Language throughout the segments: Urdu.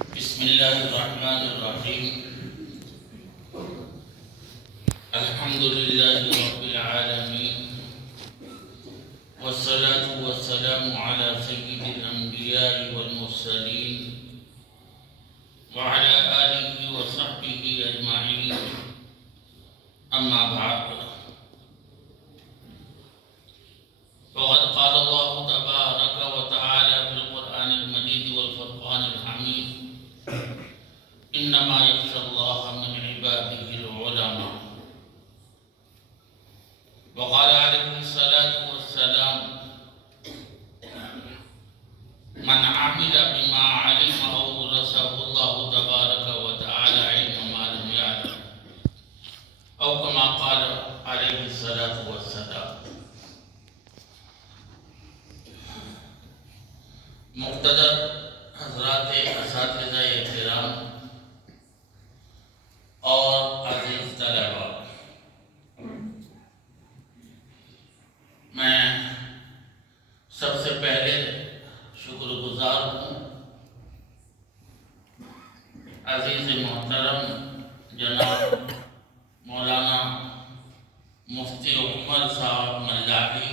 بسم اللہ الرحمن الرحیم الحمد للہ رب العالمین والصلاة والسلام على سید الانبیاء والمرسلین وعلى آلہ وصحبہ اجمعین اما بعد فقد قال اللہ تبارک وتعالی في القرآن المجید والفرقان الحمید انما يخشى الله من عباده العلماء وقال عليه الصلاة والسلام من عمل بما علم أورثه الله تبارك وتعالى علم ما لم يعلم أو كما قال عليه الصلاة والسلام. مقتدر حضرات اساتذہ کرام اور عزیز طلباء، میں سب سے پہلے شکر گزار ہوں عزیز محترم جناب مولانا مفتی عمر صاحب ملاحی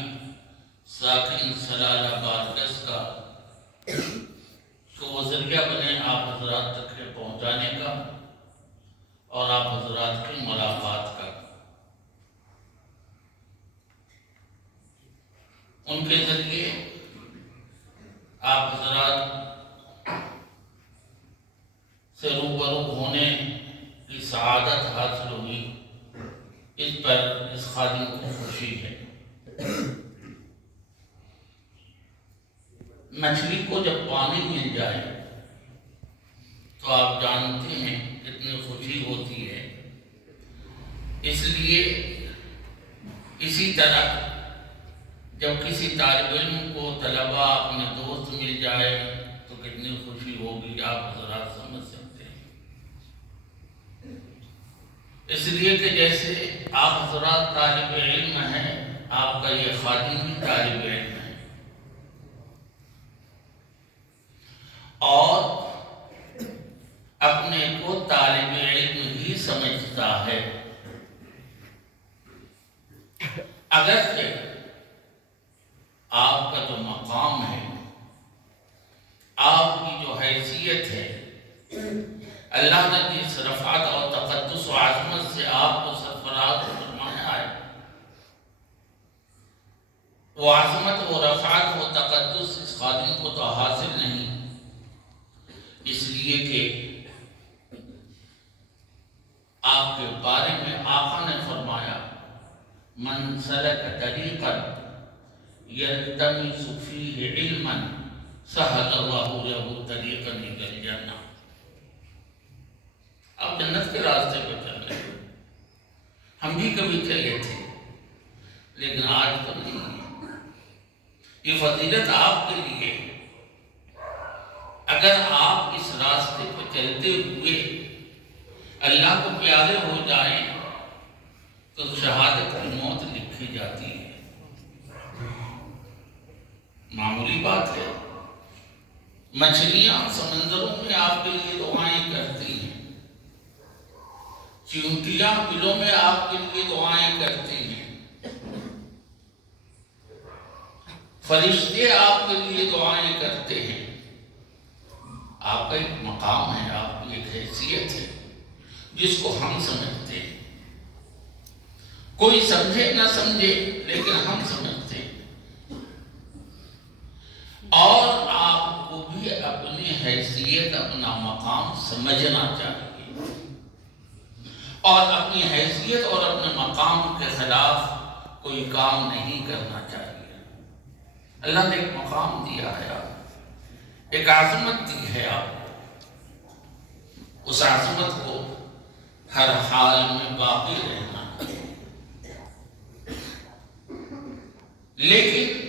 ساکن سلالہ بارگس کا وہ ذریعہ بنے آپ حضرات تک پہنچانے کا اور آپ حضرات کی ملاقات کا. ان کے ذریعے آپ حضرات سے روبرو ہونے کی سعادت حاصل ہوئی، اس پر اس خادم کو خوشی ہے. مچھلی کو جب پانی مل جائے تو آپ جانتے ہیں کتنی خوشی ہوتی ہے. اس لیے اسی طرح جب کسی طالب علم کو طلباء اپنے دوست مل جائے تو کتنی خوشی ہوگی، آپ حضرات سمجھ سکتے ہیں. اس لیے کہ جیسے آپ حضرات طالب علم ہیں، آپ کا یہ خادم بھی طالب علم ہے اور اپنے کو طالب علم ہی سمجھتا ہے. اگرچہ آپ کا جو مقام ہے، آپ کی جو حیثیت ہے، اللہ نے جس رفعت اور تقدس و عظمت سے آپ کو سرفراز فرمایا ہے، وہ عظمت و رفعت و تقدس اس خادم کو تو حاصل نہیں، اس لیے کہ آپ کے بارے میں آقا نے فرمایا من سلک طریقا یلتمس فیہ علما سہل اللہ لہ طریقا الی الجنہ. آپ جنت کے راستے پہ چل رہے ہیں. ہم بھی کبھی چلے تھے لیکن آج تو نہیں ہے. یہ فضیلت آپ کے لیے ہے. اگر آپ اس راستے پہ چلتے ہوئے اللہ کو پیارے ہو جائیں تو شہادت کی موت لکھی جاتی ہے. معمولی بات ہے. مچھلیاں سمندروں میں آپ کے لیے دعائیں کرتی ہیں، چیونٹیاں بلوں میں آپ کے لیے دعائیں کرتی ہیں، فرشتے آپ کے لیے دعائیں کرتے ہیں. آپ کا ایک مقام ہے، آپ کی ایک حیثیت ہے جس کو ہم سمجھتے ہیں. کوئی سمجھے نہ سمجھے لیکن ہم سمجھتے ہیں. اور آپ کو بھی اپنی حیثیت، اپنا مقام سمجھنا چاہیے اور اپنی حیثیت اور اپنے مقام کے خلاف کوئی کام نہیں کرنا چاہیے. اللہ نے ایک مقام دیا ہے، ایک عظمت دی ہے آپ کو. اس عظمت کو ہر حال میں باقی رہنا. لیکن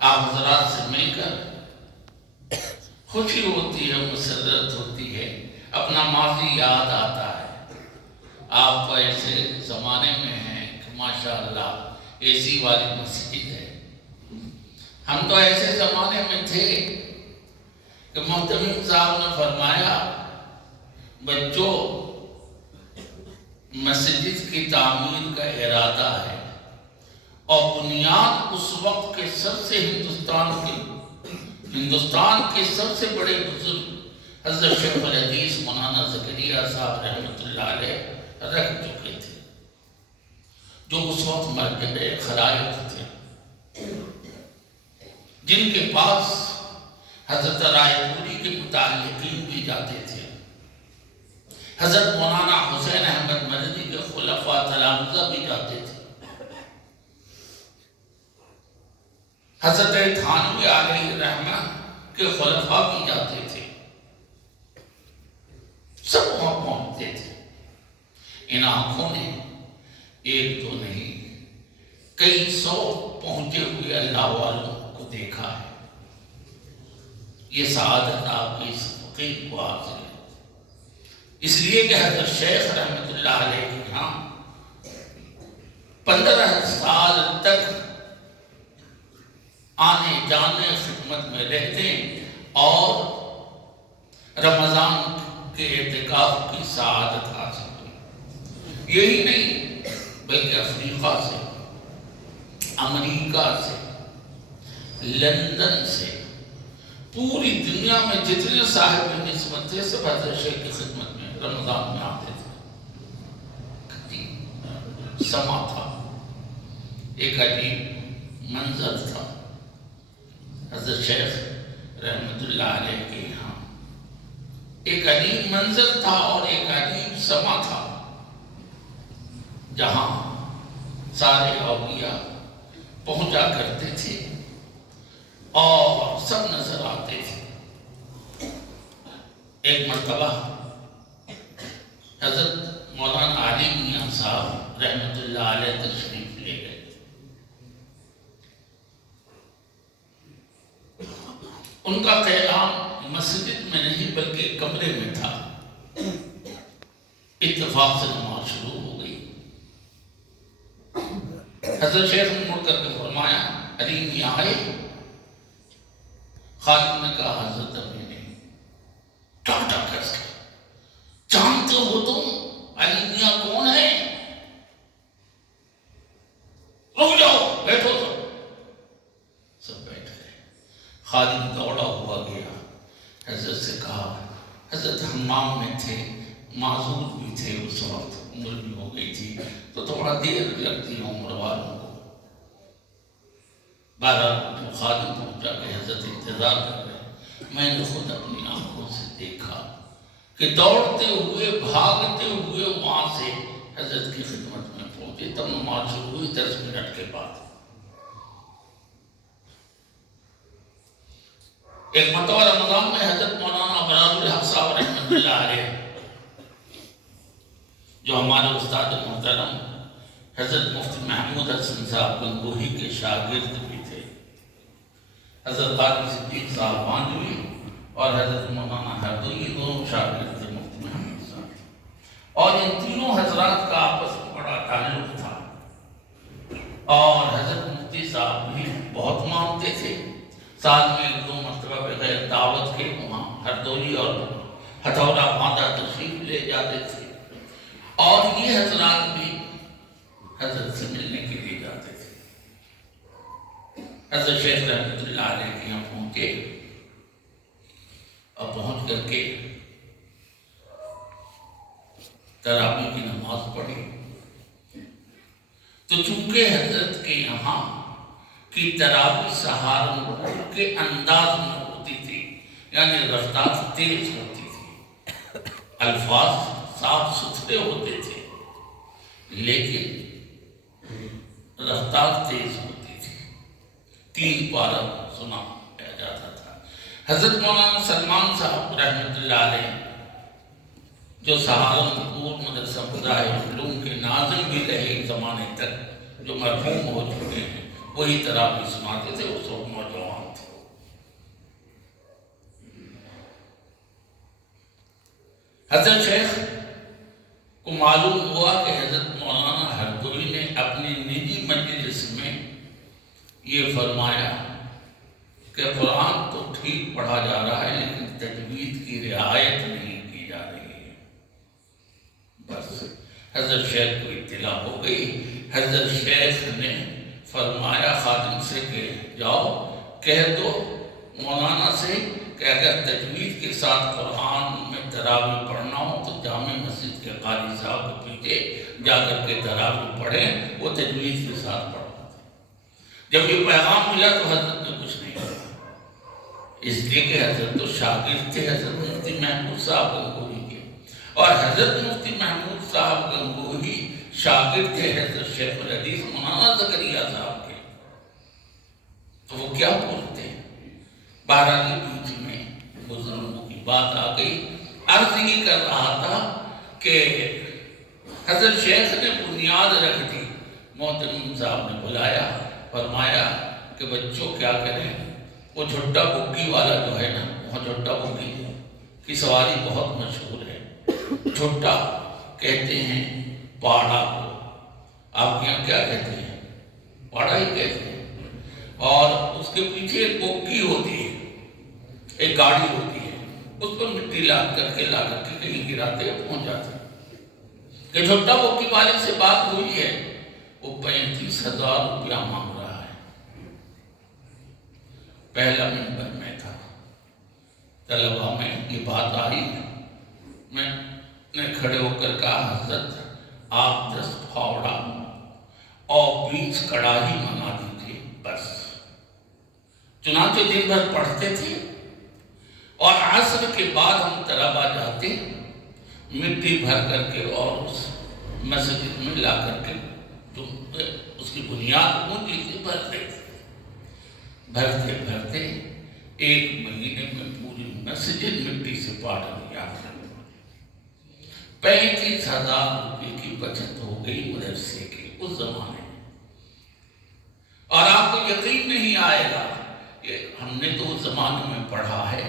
آپ حضرات سے مل کر خوشی ہوتی ہے، مسرت ہوتی ہے، اپنا ماضی یاد آتا ہے. آپ تو ایسے زمانے میں ہیں کہ ماشاءاللہ اے سی والی مسجد ہے. ہم تو ایسے زمانے میں تھے کہ محتمم صاحب نے فرمایا بچوں مسجد کی تعمیر کا ارادہ ہے اور بنیاد اس وقت کے سب سے ہندوستان کے سب سے بڑے بزرگ حضرت شیخ الحدیث مولانا زکریا صاحب رحمۃ اللہ علیہ رکھ چکے تھے، جو اس وقت مرکز خلائق تھے، جن کے پاس حضرت رائے پوری کے متعلقین بھی جاتے تھے، حضرت مولانا حسین احمد مدنی کے خلفاء تلامذہ بھی جاتے تھے، حضرت تھانوی علیہ الرحمہ کے خلفاء بھی جاتے تھے، سب وہاں پہنچتے تھے۔ ان آنکھوں نے ایک دو نہیں کئی سو پہنچے ہوئے اللہ والوں کو دیکھا ہے۔ یہ سعادت آپ کی اس فقیر کو حاصل ہے، اس لیے کہ حضرت شیخ رحمۃ اللہ علیہ کے یہاں 15 سال تک آنے جانے خدمت میں رہتے اور رمضان کے اعتکاف کی سعادت حاصل ہوئی۔ یہی نہیں بلکہ افریقہ سے، امریکہ سے، لندن سے، پوری دنیا میں جتنے صاحب نسبت تھے سب حضرت شیخ کی خدمت میں رمضان میں آتے تھے۔ سما تھا، ایک عجیب منظر تھا حضرت شیخ رحمۃ اللہ علیہ کے یہاں، ایک عجیب منظر تھا اور ایک عجیب سما تھا، جہاں سارے اولیاء پہنچا کرتے تھے اور سب نظر آتے تھے۔ ایک مرتبہ حضرت مولانا علی میاں صاحب رحمۃ اللہ علیہ تشریف لے گئے۔ ان کا قیام مسجد میں نہیں بلکہ ایک کمرے میں تھا۔ اتفاق سے نماز شروع ہو گئی۔ حضرت شیخ نے مڑ کر کے فرمایا علی میاں آئے؟ خادم نے کہا حضرت ابھی نہیں۔ ٹاٹا کس کے جانتے ہو تم علی میاں کون ہے؟ رک جاؤ، بیٹھو تو۔ سب بیٹھ گئے۔ خادم دوڑا ہوا گیا، حضرت سے کہا حضرت حمام میں تھے، معذور بھی تھے، اس وقت عمر بھی ہو گئی تھی تو تھوڑا دیر لگتی ہے عمر والوں کو۔ بہرحال خادم پہنچا کہ حضرت انتظار کر رہے۔ میں نے خود اپنی آنکھوں سے دیکھا کہ دوڑتے ہوئے بھاگتے ہوئے وہاں سے حضرت کی خدمت میں پہنچے۔ تب نماز شروع ہوئی 10 منٹ کے بعد۔ ایک مرتبہ رمضان میں حضرت مولانا ابرار الحق صاحب رحمۃ اللہ علیہ، جو ہمارے استاد محترم حضرت مفتی محمود حسن صاحب گنگوہی کے شاگرد بھی تھے، حضرت قاضی صدیق صاحب بانجوی اور حضرت مولانا ہردوئی، دونوں شاگرد تھے مفتی محمود صاحب، اور ان تینوں حضرات کا آپس میں بڑا تعلق تھا اور حضرت مفتی صاحب بھی بہت مانتے تھے۔ سال میں 1-2 مرتبہ بغیر دعوت کے وہاں ہردوئی اور ہتھوڑا باندھا تشریف لے جاتے تھے، اور یہ حضرات بھی حضرت سے ملنے کے لیے جاتے تھے۔ حضرت شیخ رحمۃ اللہ علیہ کے یہاں پہنچے اور پہنچ کر کے تراویح کی نماز پڑھی، تو چونکہ حضرت کے یہاں کی تراویح سہارنپور کے انداز میں ہوتی تھی، یعنی رفتار تیز ہوتی تھی، الفاظ صاف ستھرے ہوتے تھے، لیکن رفتار تیز ہوتی تھی، 3 پارہ سنا جاتا تھا۔ حضرت مولانا سلمان صاحب رحمۃ اللہ علیہ، جو سہارنپور مدرسہ فضائل العلوم کے ناظم بھی رہے ایک زمانے تک، جو مرحوم ہو چکے ہیں، وہی تراویح سناتے تھے، اس وقت نوجوان تھے۔ حضرت شیخ کو معلوم ہوا کہ حضرت مولانا ہردوئی نے اپنی نجی مجلس میں یہ فرمایا کہ قرآن تو ٹھیک پڑھا جا رہا ہے لیکن تجوید کی رعایت نہیں کی جا رہی ہے۔ بس حضرت شیخ کو اطلاع ہو گئی، حضرت شیخ نے فرمایا خادم سے کہ جاؤ کہہ دو مولانا سے کہ اگر تجوید کے ساتھ قرآن میں تراویح پڑھنا ہو تو جامع مسجد کے قاری صاحب کے پیچھے جا کر کے تراویح پڑھیں، وہ تجوید کے ساتھ پڑھا۔ جب یہ پیغام ملا تو حضرت نے کچھ نہیں کہا، اس لیے کہ حضرت تو شاگرد تھے حضرت مفتی محمود صاحب گنگوہی کے، اور حضرت مفتی محمود صاحب گنگوہی شاگرد تھے حضرت شیخ الحدیث مولانا زکریا صاحب کے، تو وہ کیا بولتے ہیں؟ بہرحال کے بیچ میں بزرگوں کی بات آ گئی۔ عرض یہ کر رہا تھا کہ حضرت شیخ نے بنیاد رکھ دی، محترم صاحب نے بلایا، فرمایا کہ بچوں کیا کریں، وہ جھٹا بگی والا جو ہے نا، وہ جھٹا بگی کی سواری بہت مشہور ہے، جھٹا کہتے ہیں پاڑا کو، آپ کے یہاں کیا کہتے ہیں؟ پاڑا ہی کہتے ہیں، اور اس کے پیچھے ایک بگی ہوتی ہے، ایک گاڑی ہوتی ہے، اس پر مٹی لا کر کے کہیں گراتے ہیں، پہنچ جاتے ہیں کہ جھٹا بگی والے سے بات ہوئی ہے، وہ 35,000 روپیہ مانگ رہا ہے۔ پہلا منبر میں تھا، طلبہ میں یہ بات آئی، میں نے کھڑے ہو کر کہا حضرت آپ 10 پھاوڑا اور 20 کڑاہی منگا دیجیے بس۔ چنانچہ دن بھر پڑھتے تھے اور عصر کے بعد ہم طلبہ جاتے مٹی بھر کر کے اور اس مسجد میں لا کر کے اس کی بنیاد اونچی سے بھرتے بھرتے 1 مہینے میں پوری مسجد مٹی سے پاٹ لیا، 35,000 روپے کی بچت ہو گئی مدرسے کی اس زمانے میں۔ اور آپ کو یقین نہیں آئے گا کہ ہم نے تو اس زمانے میں پڑھا ہے،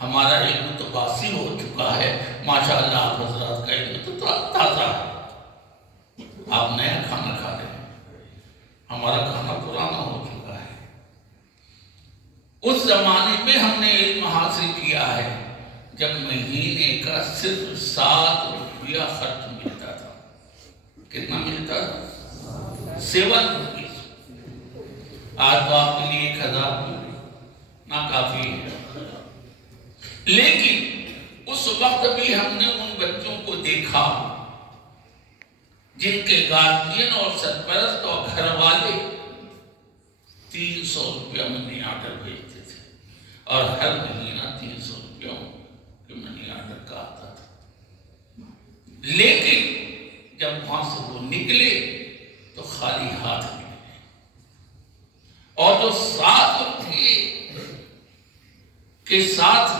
ہمارا علم تو باسی ہو چکا ہے، ماشاءاللہ آپ حضرات کا علم تو تازہ ہے، آپ نیا کھانا کھا رہے ہیں، ہمارا کھانا پرانا ہو چکا ہے۔ اس زمانے میں ہم نے علم حاصل کیا ہے جب مہینے کا صرف 7 روپیہ خرچ ملتا تھا۔ کتنا ملتا تھا؟ 7 روپیہ۔ آج تو آپ کے لیے 1,000 ناکافی ہے، لیکن اس وقت بھی ہم نے ان بچوں کو دیکھا جن کے گارجین اور سرپرست اور گھر والے 300 روپیہ منی آرڈر بھیجتے تھے، اور ہر مہینہ 300 روپیہ کے منی آرڈر کا آتا تھا، لیکن جب وہاں سے وہ نکلے تو خالی ہاتھ نکلے، اور جو 7 روپیے کے ساتھ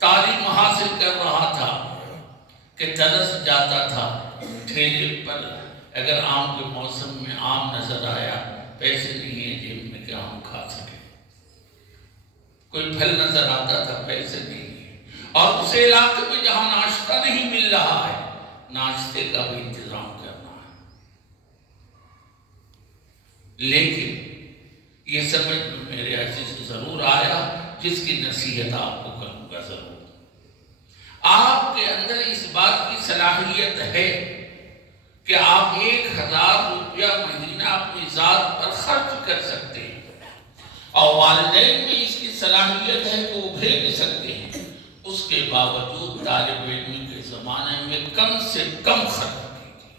تعلیم حاصل کر رہا تھا کہ ترس جاتا تھا، ٹھیلے پر اگر آم کے موسم میں آم نظر آیا، پیسے نہیں ہیں جیب میں کہ آم کھا سکے، کوئی پھل نظر آتا تھا، پیسے نہیں ہیں، اور اس علاقے میں جہاں ناشتہ نہیں مل رہا ہے ناشتے کا بھی انتظام کرنا ہے۔ لیکن یہ سمجھ میں میرے عزیز ضرور آیا، جس کی نصیحت آپ کو کروں گا ضرور۔ آپ کے اندر اس بات کی صلاحیت ہے کہ آپ 1,000 روپیہ مہینہ اپنی ذات پر خرچ کر سکتے ہیں، اور والدین میں اس کی صلاحیت ہے کہ وہ بھیج سکتے ہیں، اس کے باوجود طالب علم کے زمانے میں کم سے کم خرچ کیجیے،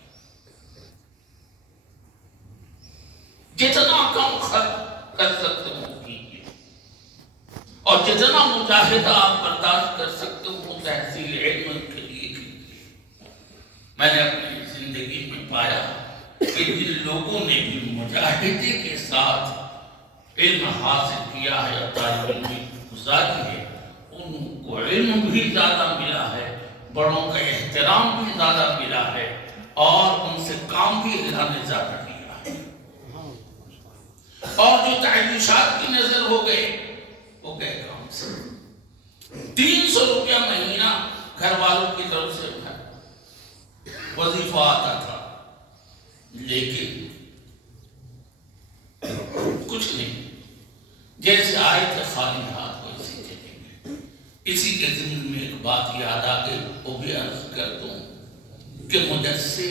جتنا کم خرچ کر سکتے ہو کیجیے، اور جتنا مجاہدہ آپ برداشت کر سکتے ہو تحصیل علم کے لیے کیجیے۔ میں نے اپنی زندگی میں پایا کہ جن لوگوں نے بھی مجاہدے کے ساتھ علم حاصل کیا ہے اور طالب علم گزاری ہے، ان کو علم بھی زیادہ ملا ہے، بڑوں کا احترام بھی زیادہ ملا ہے، اور ان سے کام بھی اللہ نے زیادہ کیا ہے، اور جو تعلیشات کی نظر ہو گئے وہ گئے کام سے۔ 300 روپیہ مہینہ گھر والوں کی طرف سے وظیفہ آتا تھا، لیکن کچھ نہیں، جیسے آئے تھے خالی ہاتھ، اسی کے ضمن میں ایک بات یاد آ گئی، وہ بھی عرض کر دوں کہ مجسے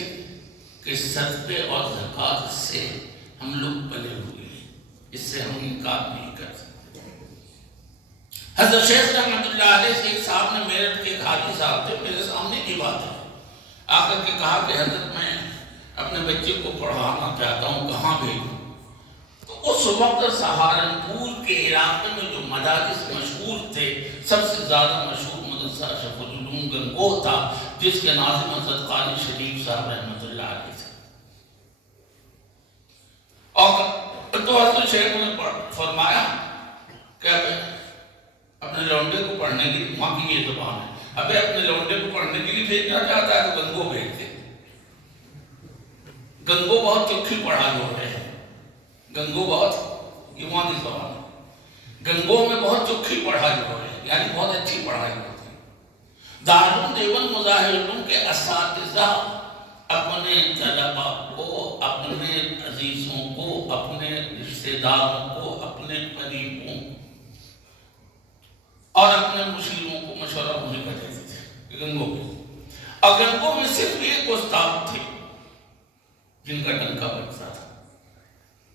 کے صدقے اور زکوٰۃ سے ہم لوگ پلے ہوئے ہیں، اس سے ہم انکار نہیں کر سکتے۔ حضرت شیخ رحمۃ اللہ علیہ سے ایک صاحب نے، میرٹھ کے حاجی صاحب تھے، میرے سامنے کی بات ہے، آ کر کے کہا کہ حضرت میں اپنے بچے کو پڑھانا چاہتا ہوں، کہاں بھیجوں؟ تو اس وقت سہارنپور کے علاقے میں جو مدارس مشہور تھے، سب سے زیادہ مشہور مدرسہ اشرف العلوم گنگوہ تھا، جس کے ناظم حضرت قاری شریف صاحب رحمۃ اللہ علیہ تھے۔ اور تو حضرت شیخ نے فرمایا کہ اپنے لونڈے کو پڑھنے کے لیے، وہاں کی یہ زبان ہے، ابھی اپنے لونڈے کو پڑھنے کے لیے بھیجنا چاہتا ہے تو گنگوہ بھیج دے۔ گنگوہ بہت چوکھی پڑھائی ہو رہے ہیں، گنگوہ بہت، یہ وہاں کی زبان ہے، گنگوہ میں بہت چوکھی پڑھائی ہو رہے ہیں، یعنی بہت اچھی پڑھائی ہوتی ہے۔ دارالعلوم دیوبند مظاہر علوم کے اساتذہ اپنے طلباء کو، اپنے عزیزوں کو، اپنے رشتہ داروں کو، اپنے قریبوں اور اپنے مشیروں کو مشورہ ہونے کا دیتے تھے گنگوہ میں۔ اور گنگوہ میں صرف ایک استاد تھے جن کا ڈنکا بجتا تھا،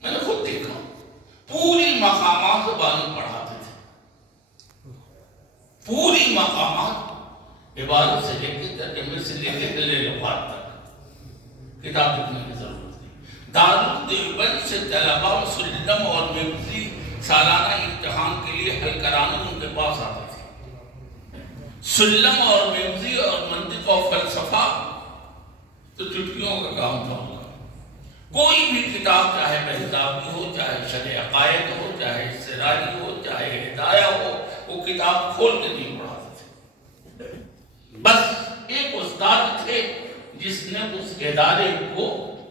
میں نے خود دیکھا، پوری مقامات زبانی پڑھاتے تھے، پوری مقامات، عبارت سے لے کے ترجمے سے لے کے دل لغات تک کتاب لکھنے کی ضرورت نہیں۔ دارالعلوم دیوبند سے طلباء سلم اور مفتی سالانہ امتحان کے لیے حل کرانے ان کے پاس آتے تھے۔ سلم اور مفتی اور منطق اور فلسفہ تو چٹکیوں کا کام تھا۔ کوئی بھی کتاب، چاہے بہزادی ہو، چاہے شرح عقائد ہو، چاہے سراجی ہو، چاہے ہدایہ ہو، وہ کتاب کھول کے نہیں پڑھاتے تھے۔ بس ایک استاد تھے جس نے اس ادارے کو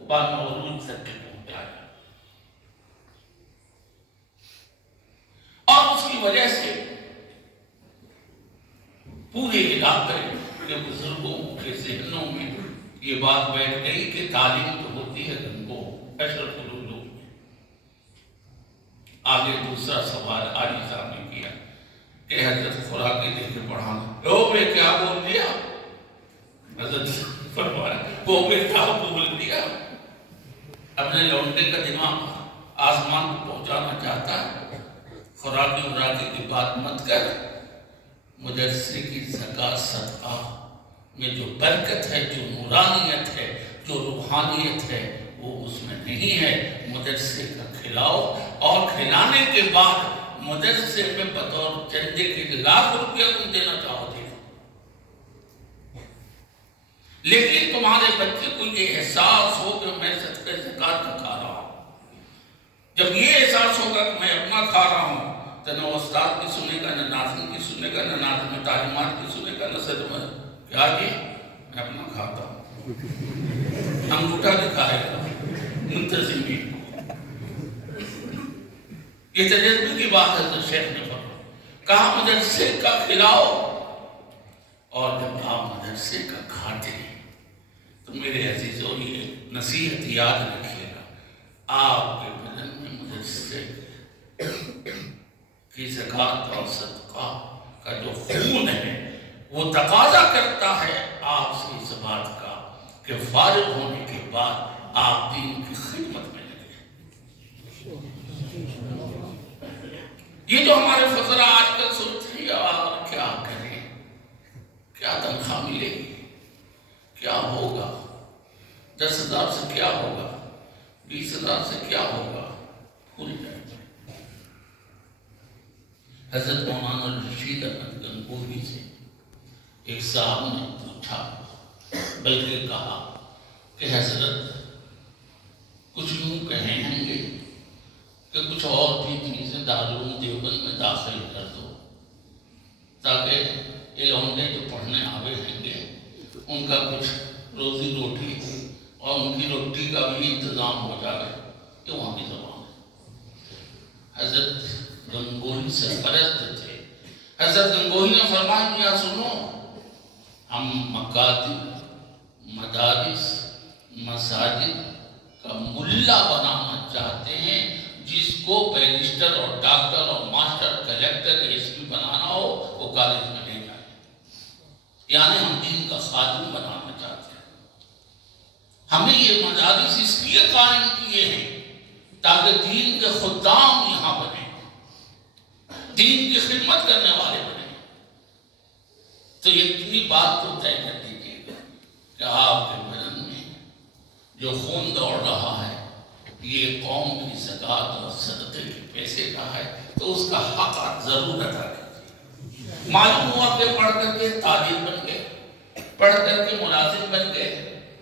بانعروج تک پہنچایا، اور اس کی وجہ سے پورے علاقے کے بزرگوں کے ذہنوں میں یہ بات بیٹھ گئی کہ تعلیم تو ہوتی ہے گنگوہ اشرف العلوم میں۔ آگے دوسرا سوال عالی صاحب نے کیا کہ حضرت خوراکی دے کے پڑھانا، او بے کیا بول دیا؟ حضرت فرمایا، او بے کیا بول دیا؟ اپنے لونڈے کا دماغ آسمان کو پہنچانا چاہتا ہے، خوراکی وراکی کی بات مت کر، مدرسے کی زکوٰۃ صدقہ میں جو برکت ہے، جو نورانیت ہے، جو روحانیت ہے، وہ اس میں نہیں ہے۔ مدرسے کا کھلاؤ، اور کھلانے کے بعد مدرسے میں بطور چندے کے ₹1,00,000 تم دینا چاہو گے، لیکن تمہارے بچے کو یہ احساس ہو کہ میں صدقہ زکوٰۃ کا کھا رہا ہوں۔ جب یہ احساس ہوگا کہ میں اپنا کھا رہا ہوں، تو نہ استاد کی سنے گا، نہ ناظم کی سنے گا، نہ ناظم تعلیمات کی سنے گا، نہ صدر میں کیا جی میں اپنا کھاتا ہوں، انگوٹھا دکھائے گا منتظمین کو۔ یہ تجربے کی بات ہے۔ شیخ نے کہا مدرسے کا کھلاؤ، اور جب آپ مدرسے کا کھاتے ہیں تو میرے عزیزوں یہ نصیحت یاد رکھیے گا، آپ کے بدن میں مدرسے کی زکوٰۃ اور صدقہ کا جو خون ہے وہ تقاضا کرتا ہے آپ سے اس بات کا کہ فارغ ہونے کے بعد آپ دین کی خدمت میں لگے۔ یہ جو ہمارے فقراء آج کل سنتے ہیں، یار کیا کریں، کیا تنخواہ ملے گی، کیا ہوگا، 10,000 سے کیا ہوگا، 20,000 سے کیا ہوگا، بھول جائیں۔ حضرت مولانا رشید احمد گنگوہی سے ایک صاحب نے پوچھا، بلکہ کہا کہ حضرت کچھ یوں کہیں ہیں گے کہ کچھ اور بھی چیزیں دارالعلوم دیوبند میں داخل کر دو، تاکہ یہ لونڈے جو پڑھنے آوے ہیں گے ان کا کچھ روزی روٹی اور ان کی روٹی کا بھی انتظام ہو جائے۔ یہ وہاں کی زبان ہے۔ حضرت گنگوہی سرپرست تھے۔ حضرت گنگوہی نے فرمایا میاں سنو، ہم مکاتب، مدارس، مساجد کا ملا بنانا چاہتے ہیں، جس کو بیرسٹر اور ڈاکٹر اور ماسٹر کلیکٹر ایس پی بنانا ہو وہ کالج میں یعنی ہم دین کا خادم بنانا چاہتے ہیں۔ ہمیں یہ مدارس اس لیے قائم کیے ہیں تاکہ دین کے خدام یہاں بنے، دین کی خدمت کرنے والے بنے۔ تو یہ اتنی بات کو طے کر دیجیے گا کہ آپ کے بدن میں جو خون دوڑ رہا ہے یہ قوم کی زکوٰۃ اور صدقے کے پیسے کا ہے، تو اس کا حق ضرور ادا کیجیے۔ معلوم ہوا کہ پڑھ کر کے تاجر بن گئے، پڑھ کر کے ملازم بن گئے،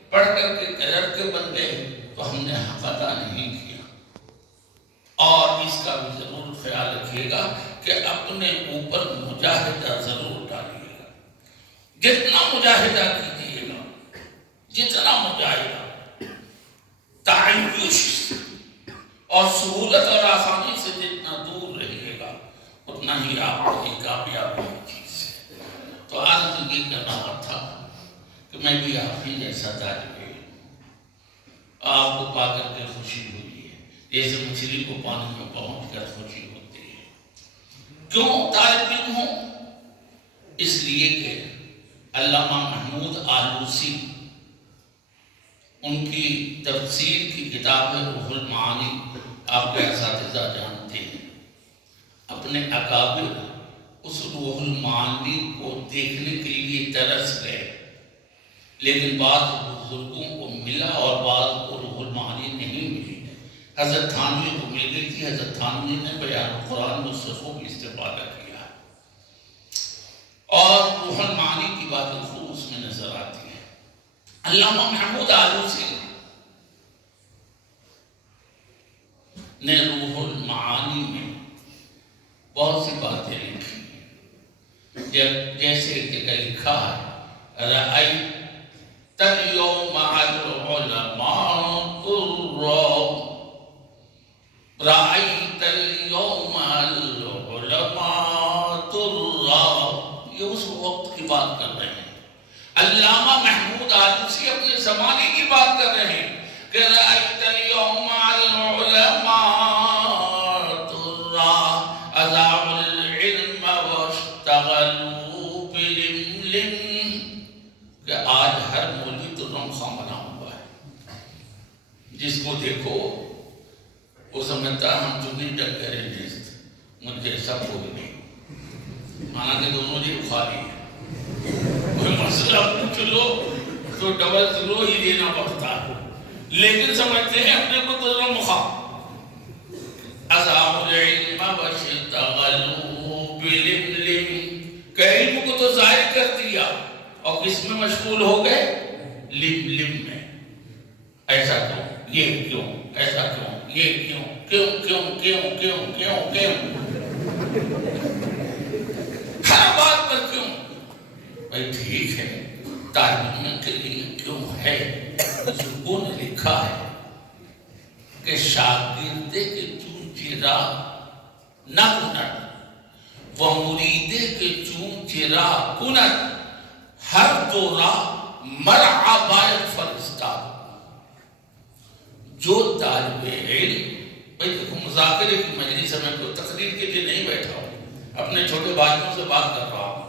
پڑھ کر کے کلرک بن گئے، تو ہم نے حق ادا نہیں کیا۔ اور اس کا بھی ضرور خیال رکھیے گا کہ اپنے اوپر مجاہدہ ضرور ڈالیے گا۔ جتنا مجاہدہ کیجیے گا، جتنا مجاہدہ تعیش اور سہولت اور آسانی سے جتنا دور رہیے گا اتنا ہی آپ کی کامیابی کی چیز ہے۔ تو آج یہ کہنا تھا کہ میں بھی آپ ہی جیسا طالب علم، آپ کو پا کر کے خوشی ہوئی ہے جیسے مچھلی کو پانی میں پہنچ کر خوشی ہوتی ہے۔ کیوں طالب علم ہوں؟ اس لیے کہ علامہ محمود آلوسی، ان کی تفسیر کی کتاب ہے روح المعانی، آپ کے اساتذہ جانتے ہیں۔ اپنے اکابر اس روح المعانی کو دیکھنے کے لیے ترس گئے، لیکن بعض بزرگوں کو ملا اور بعض کو روح المعانی نہیں ملی۔ حضرت تھانوی کو مل گئی تھی، حضرت تھانوی نے بیان قرآن میں اس سے خوب استفادہ کیا اور روح المعانی کی باتیں خوب اس میں نظر آتی ہیں۔ علامہ محمود آلوسی نے روح المعانی میں بہت سی باتیں لکھی، جیسے ایک جگہ لکھا ہے رأیت اليوم العلماء طرا، رأیت اليوم العلماء طرا، یہ اس وقت کی بات کر رہے ہیں۔ علامہ محمود آلوسی اپنے زمانے کی بات کر رہے ہیں کہ رأیت اليوم العلماء طرا اذاعوا العلم واشتغلوا بالعلم، کہ آج ہر مولوی تو رمخاں بنا ہوا ہے، جس کو دیکھو وہ سمجھتا ہے ہم چنی ڈکرے نیست، مجھ جیسا کوئی نہیں، مانا کہ دونوں جی خالی ہیں۔ کوئی مسئلہ پوچھ لو تو ڈبل زیرو ہی دینا پڑتا ہے، لیکن سمجھتے ہیں اپنے کو تو رمخاں۔ اذاعوا العلم واشتغلوا بالعلم، کہ علم کو تو ظاہر کر دیا اور کس میں مشغول ہو گئے؟ لم میں۔ ایسا کیوں؟ یہ کیوں؟ ایسا کیوں؟ یہ کیوں؟ کیوں کیوں کیوں کیوں کیوں کیوں ہر بات پر کیوں؟ بھائی ٹھیک ہے، تعلیم کے لیے کیوں ہے؟ بزرگوں نے لکھا ہے کہ شاگردے کے چون چرا نہ کنت و مریدے کے چون چرا کنت، ہر دورہ مرعا باید فرستاد۔ جو طالب علم، بھائی دیکھو مذاکرے کی مجلس میں کوئی تقریر کے لیے نہیں بیٹھا ہوں، اپنے چھوٹے بھائیوں سے بات کر رہا ہوں،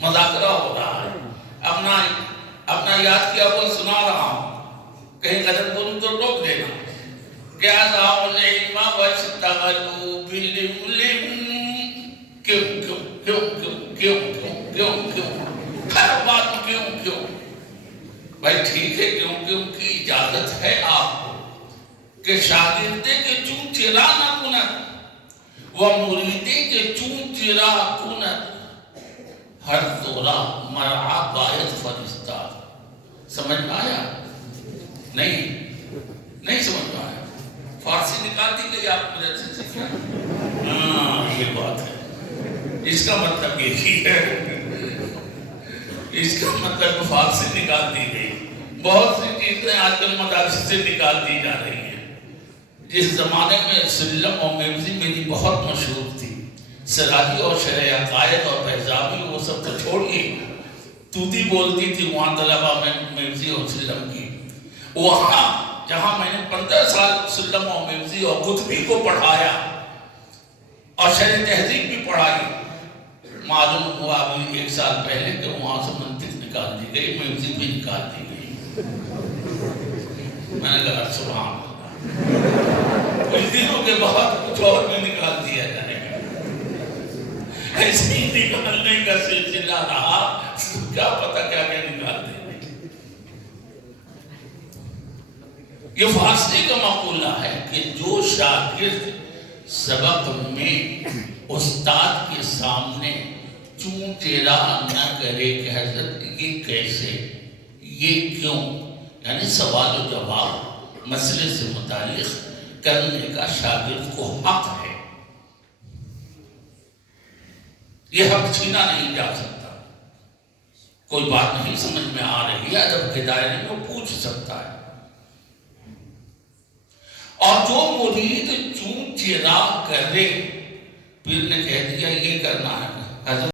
مذاکرہ ہو رہا ہے، اپنا یاد کیا وہ سنا رہا ہوں، کہیں غلط بولوں تو روک دینا۔ کہ اذاعوا العلم واشتغلوا بالعلم، کیوں کیوں کیوں کیوں کیوں کیوں کیوں کیوں ہر بات کیوں کیوں؟ بھائی ٹھیک ہے، کیوں کیوں کی اجازت ہے آپ کو کہ شاگردے کے چون چرا نہ کنت و مریدے کے چون چرا کنت، ہر دورہ مرعا باید فرستاد۔ سمجھ میں آیا؟ نہیں سمجھ میں آیا؟ فارسی نکال دی گئی آپ مجھے سے سیکھا؟ ہاں یہ بات ہے، اس کا مطلب یہی ہے، اس کا مطلب فارسی نکال دی گئی۔ بہت سی چیزیں آج کل مدارس سے نکال دی جا رہی ہیں۔ جس زمانے میں سلم اور میوزی میری بہت مشہور تھی، سراجی اور شرح عقائد اور بہزابی وہ سب تو چھوڑیے، توتی بولتی تھی وہاں طلبہ میں میوزی اور سلم کی۔ وہاں جہاں میں نے 15 سال سلم اور میوزی اور قطبی کو پڑھایا اور شرح تہذیب بھی پڑھائی، معلوم ہوا ابھی 1 سال پہلے کہ وہاں سے منطق نکال دی گئی، میوزک بھی نکال دی گئی۔ میں نے کہا سبحان اللہ، کچھ دنوں کے بعد کچھ اور بھی نکال دیا جائے گا۔ ایسے ہی نکالنے کا سلسلہ رہا، کیا پتہ کیا کیا نکال دیں۔ یہ فارسی کا مقولہ ہے کہ جو شاگرد سبق میں استاد کے سامنے چوں چیرا نہ کرے کہ حضرت یہ کیسے، یہ کیوں، یعنی سوال و جواب مسئلے سے متعلق کرنے کا شاگرد کو حق ہے، یہ حق چھینا نہیں جا سکتا۔ کوئی بات نہیں سمجھ میں آ رہی ہے، ادب کے دائرے میں وہ پوچھ سکتا ہے۔ اور جو مرید چون چرا کرے، پیر نے کہہ دیا یہ کرنا ہے، حضرت